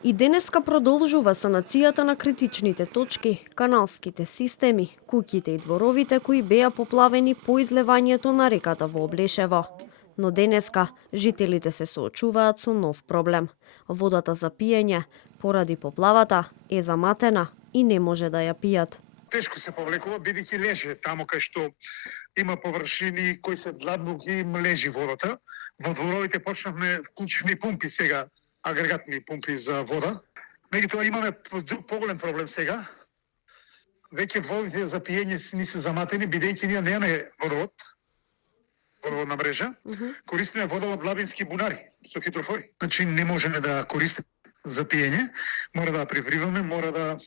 И денеска продолжува санацијата на критичните точки, каналските системи, куќите и дворовите кои беа поплавени по излевањето на реката во Облешево. Но денеска жителите се соочуваат со нов проблем. Водата за пиење поради поплавата е заматена и не може да ја пијат. Тешко се повлекува бидејќи леже таму кај што има површини кои се длабоки, лежи водата. Во дворовите почнавме, вклучивме помпи сега, агрегатни помпи за вода. Меѓутоа имаме друг поголем проблем сега. Веќе водите за пиење ни се заматени, бидејќи ние немаме водоводна мрежа. Користиме вода од лабински бунари со хидрофори. Значи не можеме да користиме за пиење, мора да приприваме, мора да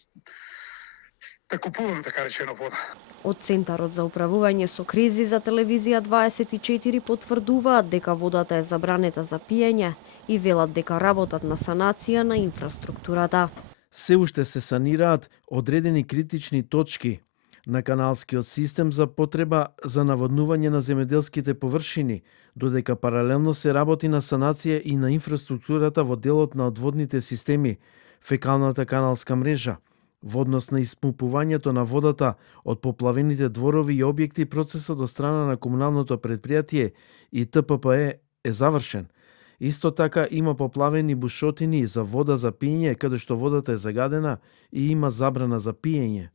купуваме, така речено, вода. Од Центарот за управување со кризи за телевизија 24 потврдуваат дека водата е забранета за пиење и велат дека работат на санација на инфраструктурата. Се уште се санираат одредени критични точки на каналскиот систем за потреба за наводнување на земјоделските површини, додека паралелно се работи на санација и на инфраструктурата во делот на одводните системи, фекалната каналска мрежа. Во однос на испумпувањето на водата од поплавените дворови и објекти, процесот од страна на комуналното предпријатие и ТППЕ е завршен. Исто така има поплавени бушотини за вода за пиење, каде што водата е загадена и има забрана за пиење.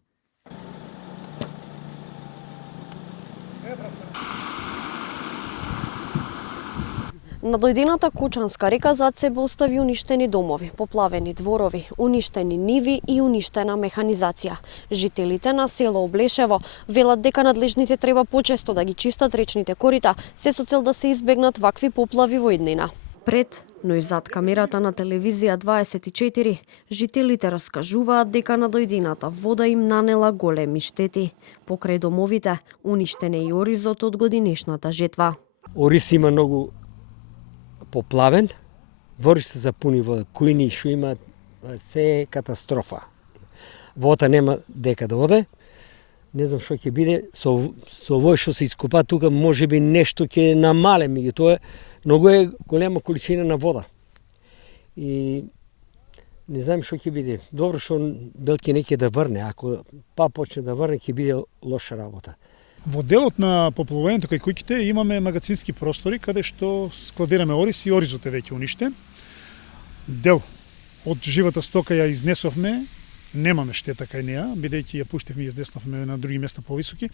На дојдената Кочанска река зад себе остави уништени домови, поплавени дворови, уништени ниви и уништена механизација. Жителите на село Облешево велат дека надлежните треба почесто да ги чистат речните корита, се со цел да се избегнат вакви поплави во иднина. Пред, но и зад камерата на телевизија 24, жителите раскажуваат дека на дојдената вода им нанела големи штети. Покрај домовите, уништен е и оризот од годинешната жетва. Ориз има многу поплавен, двориште запуни вода, кујни што има, се е катастрофа. Вода нема дека да оде, не знам што ќе биде, со овој што се искупа тука, можеби нешто ќе намале, меѓутоа многу е голема количина на вода. И не знам што ќе биде. Добро што Белки не ќе да врне, ако почне да врне, ќе биде лоша работа. Во делот на поплавувањето кај куќите имаме магацински простори каде што складираме ориз и оризот е веќе уништен. Дел од живата стока ја изнесовме, немаме штета кај неа, бидејќи ја пуштивме и изнесовме на други места повисоки.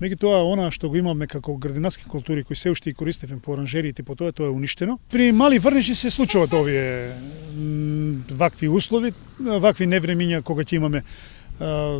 Меѓутоа, она што го имаме како градинарски култури кои се уште и користевме по оранжериите, по тоа е уништено. При мали врнежи се случуваат овие вакви услови, вакви невремиња кога ќе имаме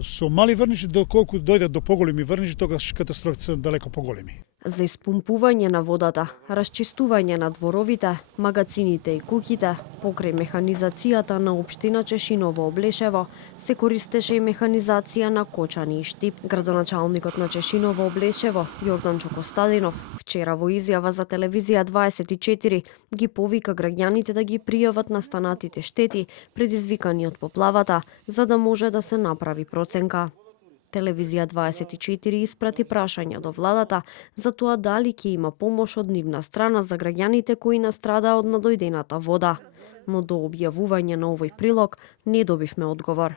со мали врнежи, доколку дојдат до поголеми врнежи, тогаш катастрофите се далеко поголеми. За испумпување на водата, расчистување на дворовите, магацините и куќите, покрај механизацијата на општина Чешиново Облешево, се користеше и механизација на Кочани и Штип. Градоначалникот на Чешиново Облешево, Јордан Чокостадинов, вчера во изјава за телевизија 24 ги повика граѓаните да ги пријават настанатите штети предизвикани од поплавата, за да може да се направи проценка. Телевизија 24 испрати прашања до владата за тоа дали ќе има помош од нивна страна за граѓаните кои настрадаа од надојдената вода. Но до објавување на овој прилог не добивме одговор.